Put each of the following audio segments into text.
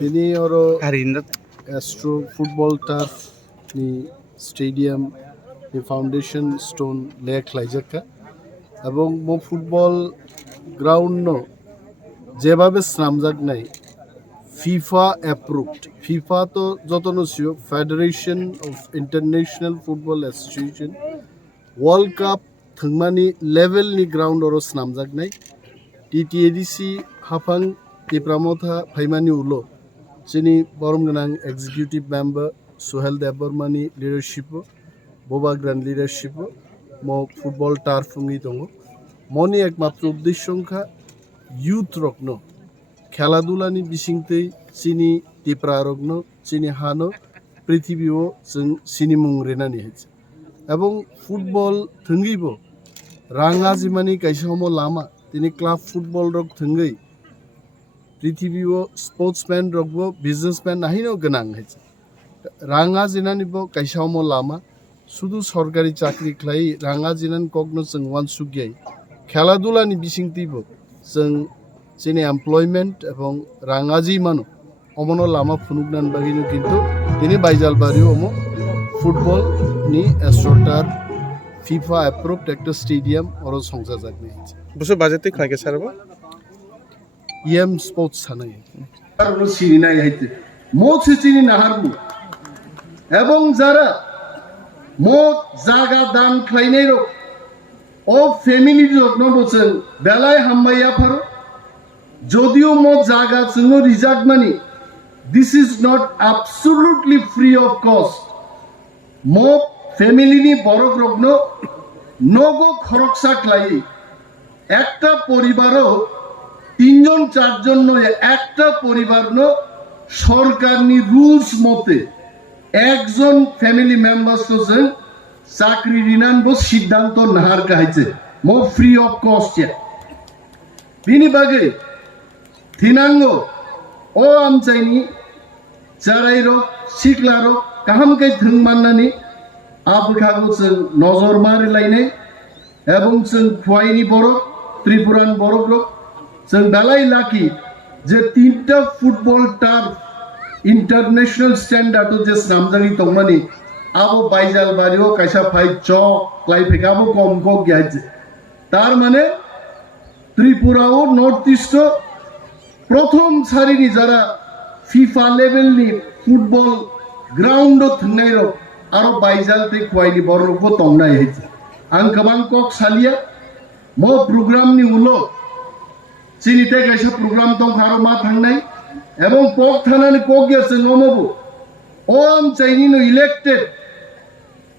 Ini oro Astro Football Turf ni Stadium ni Foundation Stone Lake Laijaka এবং mo football ground no যেভাবে স্নামজাক নাই FIFA approved FIFA তো যতনো ছিল Federation of International Football Association World Cup thangmani level ni ground oro স্নামজাক নাই TTADC hafang Tipra Motha Faimani Ulo Chini Boromganang Executive Member Suhel Debormani Leadership Boba Grand Leadership Mo Football Tarfungi Tongo Moni Ekmatro Uddeshongkha Youth Rokno Kheladulani Bishingtei Chini Tipra Rokno Chini Hano Prithibio Jeng Sinimung Renani Hech Ebong Football Thungibo Rangazimani Kaishomo Lama Tini Club Football Rok Thungai পৃথিবীও sportsman রগবো businessman নাহিনো গনাং হয়েছে রাঙা জিনানিবো কাইসামো লামা শুধু সরকারি চাকরি খ্লাই রাঙা জিনান কগনো जों ওয়ানসুগিয়াই খেলাধুলানি বিসিংতিবো जों যিনি এমপ্লয়মেন্ট এবং রাঙাজি মানো অমনো লামা ফুনুগনান বাগিনো কিন্তু তিনি বাইজালবাড়ি ওমো ফুটবল নি এস্ট্রোটার ফিফা অ্যাপ্রুভড একটা স্টেডিয়াম ওর সংসার জাগনি হয়েছে বসে বাজেতে খাইকে সারবা EM Sports Sanai. Karno Sirina Yahite. Motsini Naharbu. Ebong Zara Mot Zaga Dan Kleinero of family of Nobosen Belai Hambaya Paro Jodio Mot Zaga Suno Rizak money. This is not absolutely free of cost. Mo family ni Borogrogno Nogo Khoroksa Klai. Ekta Poribaro তিনজন চারজন নয় একটা পরিবার ন সরকারি rules মতে একজন family members তো চাকরি রিনানব সিদ্ধান্ত নাহার কাহিছে মো ফ্রি অফ কস্ট বিনি বাগে থিনাঙ্গ ও আম চাইনি চারাই রক শিখলা রক কাহাম কাই থং মাননানি আবখাগো जों নজর মারি লাইনে এবং जों খুয়াইনি বড় ত্রিপুরান বড় রক जों दालाय लाखि जे तीनटा फुटबल टार्फ इंटरनेशनल स्टैंडार्ड जे नामजानि तंगमानि आबो बाइजालबारिओ कायसा फाइ चक क्लाइफेकाबो कम को ग्याजे तार माने त्रिपुराओ नॉर्थ ईस्ट प्रथम सारिनि जारा फीफा लेवलनि फुटबल ग्राउंड थंनायरो आरो बाइजालते खुवाइनि बरनखो तंगनाय हेजे आं गोबां कक सालिया मो प्रोग्रामनि उलो চিনিতে কাইসা প্রোগ্রাম তো খারো মা থাংনাই এবং পক থানানি কক গেছে নমবো ও আম চাইনিনো ইলেক্টেড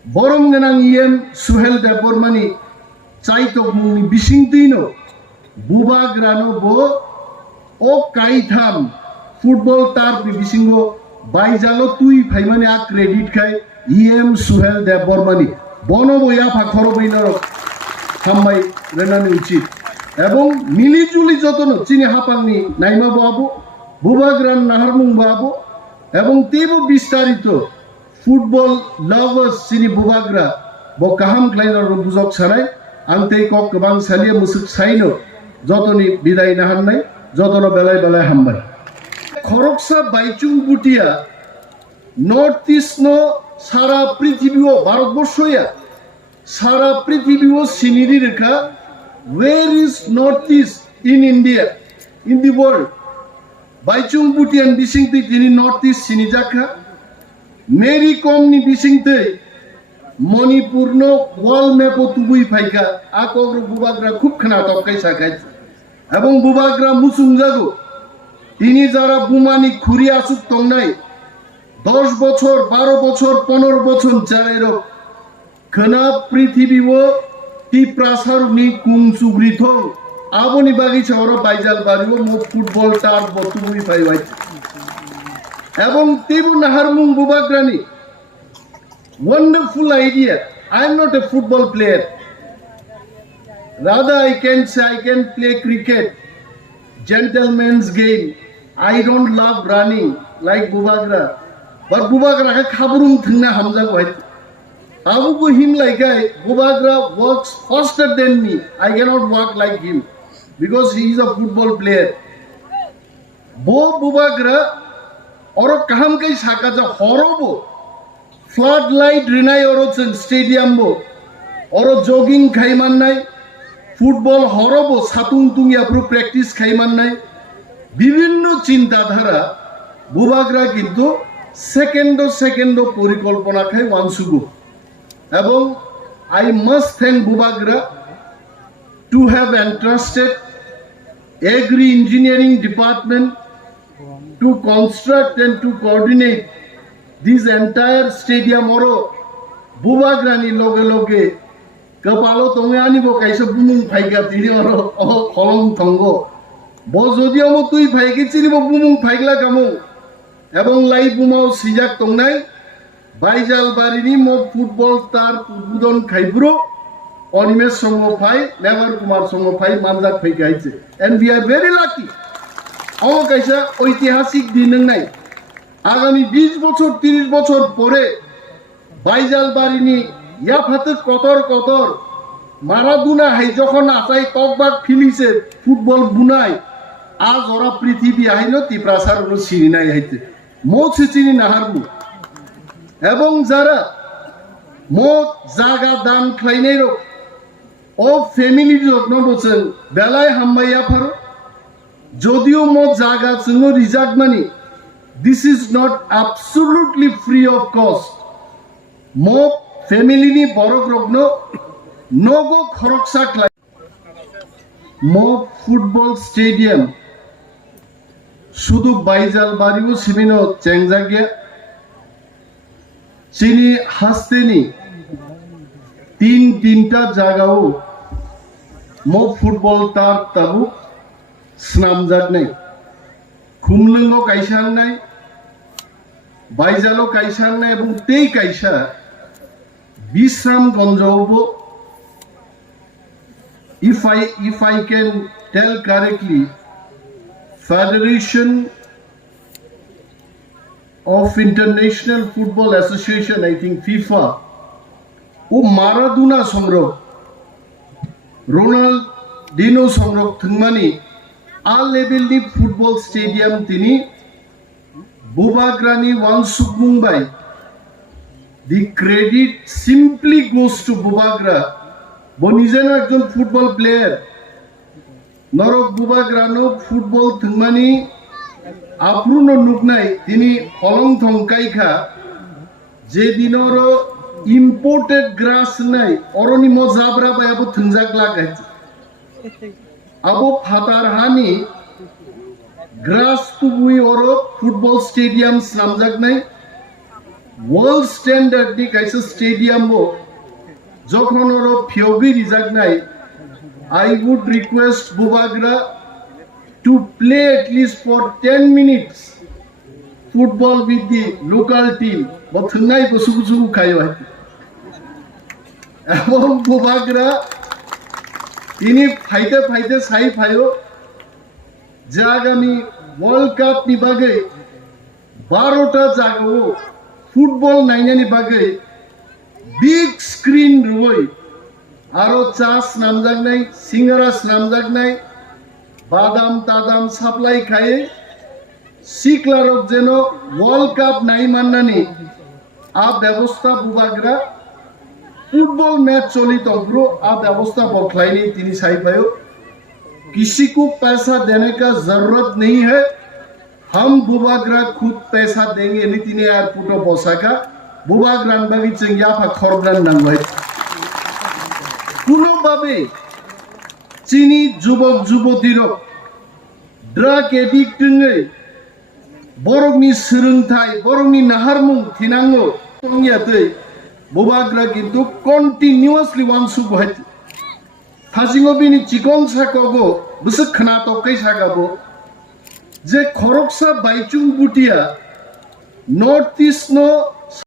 বরমগানাং ইএম সুহেল দেববর্মানি চাইতো মুনি বিসিংতিনো বুবাগ্রানো বো ও কাইথাম ফুটবল তার বিসিংগো বাইজালো তুই ফাইমানে আ ক্রেডিট খাই ইএম সুহেল দেববর্মানি বনবয়া ফাখরো বইনর হাম্মাই রেনানি উচিত এবং মিলিজুলি যতন চিনি হাপাংনি নাইমা বাবু বুবাগ্রান নাহারমুং বাবু এবং তেবো বিস্তারিত ফুটবল লাভার্স চিনি বুবাগ্রা ব কাহাম ক্লাইনার বুজক সারাই আংতেই কক গোবাং সালিয়া মুসুক সাইনো যতনি বিদায় নাহার নাই যতন বেলায় বেলায় হামবাই খরকসা বাইচুং বুটিয়া নর্থ ইস্ট নো সারা পৃথিবীও ভারতবর্ষয়া সারা পৃথিবীও সিনিরি রেখা Where is Northeast in India, in the world? Baichung Butian Bishingte in Northeast Sinijaka, Mary Komni Bishingte, Monipurno, Wall Mapo Tubui Paika, Akogro Bubagra Kupkana Tokai Sakai, Abong Bubagra Musungago, Inizara Bumani Kuriasuk Tongnai, 10 বছর 12 বছর 15 বছর চালাইরো Khana পৃথিবীও Tiprasa ni kung sugrito abo ni bagi chawra baijal bariwo mo football tar botubui paivai ebong tibu naharmung bubagrani wonderful idea I am not a football player rather I can say I can play cricket gentleman's game I don't love running like bubagra but bubagra ka khaburung thingna hamja ko Abu ko him like guy Bubagra works faster than me I cannot walk like him because he is a football player bo bubagra oro kaham kai Saka ja horobo floodlight rinai oro chen stadium bo oro jogging khaiman nai football হরবো সাতুং তুঙ্গিয়া পুরো practice খাইমান নাই বিভিন্ন চিন্তাধারা বুবাগরা কিন্তু second পরিকল্পনা খাই ওয়ানসুগু এবং আই মাস্ট থ্যাংক বুবাগরা to have entrusted agri engineering department to construct and to coordinate this entire stadium ওরো বুবাগ্রানি লগে লগে kepala tonge ani bo kaisa bumung phaiga tiri oro kholong tongo bo jodio mo tui phaigi chiri bo bumung phaigla kamu ebong Laibuma sijak tongnai baijal barini mo football tar udbodon khaibro Animesh songo phai Never Kumar songo phai manjak phaigaise and we are very lucky o kaisa ঐতিহাসিক din nai agami 20 বছর 30 বছর পরে baijal barini ইয়া ফাতে কতর Maradona high যখন আসাই টকবাক ফিলিছে football বুনাই আজ ওরা পৃথিবী আইলো তিপ্রাসার কোনো চিনি নাই হাইতে মত চিনি নাহারবু এবং যারা মত জাগা দান খাইনাইরো ও ফ্যামিলি যত্ন বলছেন বেলায় হাম্বাইয়া ফারো যদিও মত জাগা চিনো reserve money this is not absolutely free of cost মত ফ্যামিলি নি বড় রগ্ন নগো খরকসা ক্লাই মব ফুটবল স্টেডিয়াম শুধু বাইজাল বাড়িও সিমিনো চেংজাগিয়া চিনি হাসতেনি তিনটা জায়গাও মব ফুটবল তার তাবু স্নামজাগ নাই খুমলুঙ্গ কাইসান নাই বাইজালও কাইসান নাই এবং তেই কাইসা Bisramganjaubo, if I can tell correctly, Federation of International Football Association, I think FIFA, o Maradona songrok, Ronaldinho songrok thungmani, all level ni football stadium tini, Bubagrani wansuk Mumbai. The credit simply goes to Bubagra. Bonizeno ekjon football player. Norok Bubagrano football thungmani apruno nuknai tini holong thongkai kha je dinoro imported grass nai oroni mo zabra bai abo thungjak lagai abo phatar hani grass tubui oro football stadium namjak nai world standard ni kaisa stadium bo jokhon oro phiogi rijak nai I would request Bubagra to play at least for 10 minutes football with the local team but thnai bosu khayo hati ebong Bubagra ini phaite sai phayo je agami world cup ni bagai 12 ta jagao football নাইনানি বাগে big screen রই আরো চাস নামজাক নাই সিঙ্গারাস নামজাক নাই বাদাম তাদাম supply খায়ে সিকলারক যেন world cup নাই মান্নানি আ ব্যবস্থা বুবাগরা ফুটবল मैच चलित ब्रो आ व्यवस्था बखलाइनी तिनी साइपायो किसी को पैसा देने का जरूरत नहीं है हम बुबाग्रा खुद पैसा देंगे नीतिने एयरपोर्ट बसाका बुबाग्रान बागि जों याफा खरग्रान नांबाय कुनो भाबे चिनी जुबक जुबतीरक ड्राग एडिक्टङै बरकनि सोलोंथाय बरकनि नाहारमुं थिनांगो तंगियातै बुबाग्रा किन्तु कन्टिन्युअसलि वानसु बहाय थाजिङो बिनि चिकन साकगो बुसु खनातकै सागाबो जे खरकसा Baichung Bhutia north east no